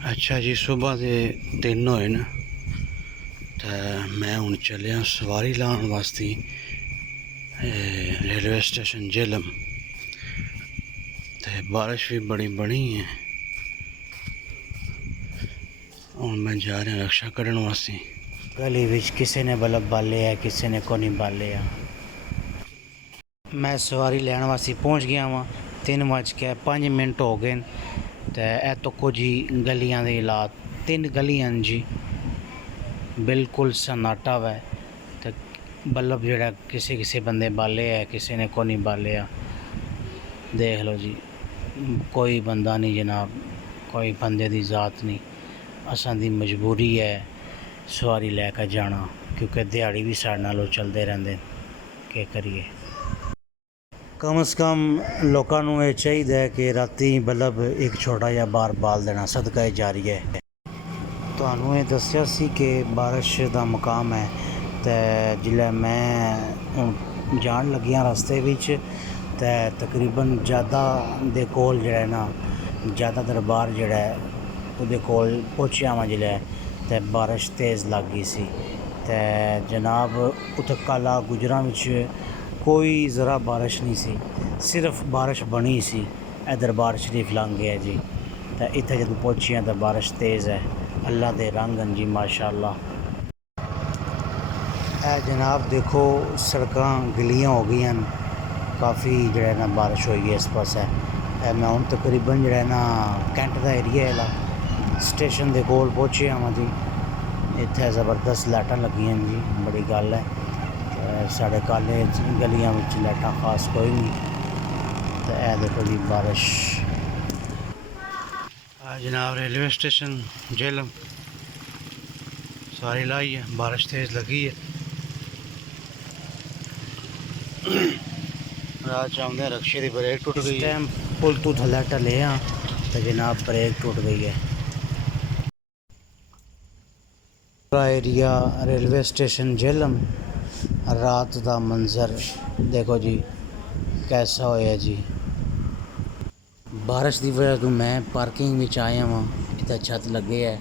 अच्छा जी, सुबह के 3 होए न तो मैं हूँ चलिया सवारी लाने वास्ते रेलवे स्टेशन झेलम। तो बारिश भी बड़ी बनी है। हूँ मैं जा रहा रक्षा करने वास्ते। गली विच किसी ने बल्ब बाले है, किसी ने को नहीं बाले है। मैं सवारी लैन वास्ते पहुँच गया वहाँ। 3:05 हो गए। तो ए तो कुछ ही गलियां के हालात, 3 गलियां जी बिल्कुल सन्नाटा वै। तो बल्ब जड़ा किसी किसी बंदे बाले है, किसी ने को नहीं बाले है। देख लो जी, कोई बंदा नहीं जनाब, कोई बंदे की जात नहीं। असां दी मजबूरी है सवारी लैकर जाना, क्योंकि दिहाड़ी भी साढ़े नाल चलते रहते। क्या करिए। कम से कम लोगों को यह चाहिए कि राती बल्ब एक छोटा जिहा बार बाल देना, सदका जारी है। तुहानू ये दस्सिया सी कि बारिश का मकाम है। तो जिल्लै मैं हुण जान लग्गियां रस्ते विच, तो तकरीबन ज़्यादा दे कोल जेह्ड़ा ना, ज़्यादा दरबार जेह्ड़ा है उहदे कोल पहुंचेआ वां जिल्लै, ते बारिश तेज़ लग गई सी। ते जनाब उत्थे काला गुजरां विच कोई ज़रा बारिश नहीं सी, सिर्फ बारिश बनी सी। ए दरबार शरीफ लंघ गया जी। तो इत्थे जदों पहुंचियां तो बारिश तेज़ है। अल्लाह दे रंग हैं जी माशाअल्लाह। ए जनाब देखो सड़कां गिल्लियां हो गई हैं, काफ़ी जो ना बारिश हुई है इस पासे। मैं हूँ तकरीबन जो ना कैंट का एरिया है, स्टेशन के कोल पहुँचे आवां जी। इत्थे ज़बरदस्त लाइटां लगियां जी, बड़ी गल है। साढ़े काले गलियां में लाइटां खास कोई नहीं। तो ए देखो जी बारिश। जनाब रेलवे स्टेशन झेलम सारी लाई है, बारिश तेज़ लगी है। रात चाहते रक्शे की ब्रेक टूट गई। इस टाइम पुल तो थल्ले ढले हाँ, तो जनाब ब्रेक टूट गई है। पूरा एरिया रेलवे स्टेशन झेलम। रात का मंजर देखो जी कैसा होया जी। बारिश की वजह तो मैं पार्किंग में आया वहाँ। इतना छत लगे है,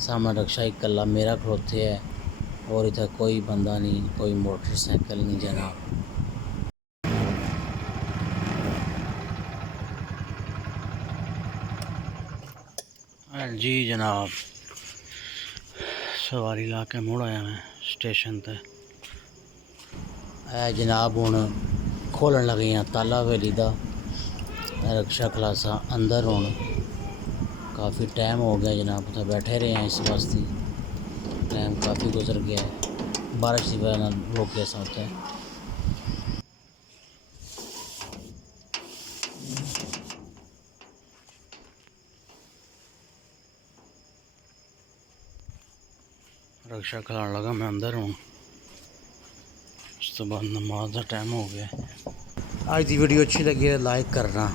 सामने रक्शा एक कला मेरा खड़ोते है, और इतना कोई बंदा नहीं, कोई मोटरसाइकिल नहीं जनाब। जी जनाब, सवारी ला के मुड़ आया मैं स्टेशन ते। जनाब हुण खोलन लगे हैं ताला हवेली का। रक्षा खलासा अंदर हुण काफ़ी टाइम हो गया जनाब, उत्थे बैठे रहे हैं इस वास्ते। टाइम काफ़ी गुजर गया है, बारिश की वजह रुक गया सा उत्थे। रक्षा खिलाने लगा मैं अंदर हूँ। उस तो बाद नमाज का टाइम हो गया। आज की वीडियो अच्छी लगी है लाइक करना।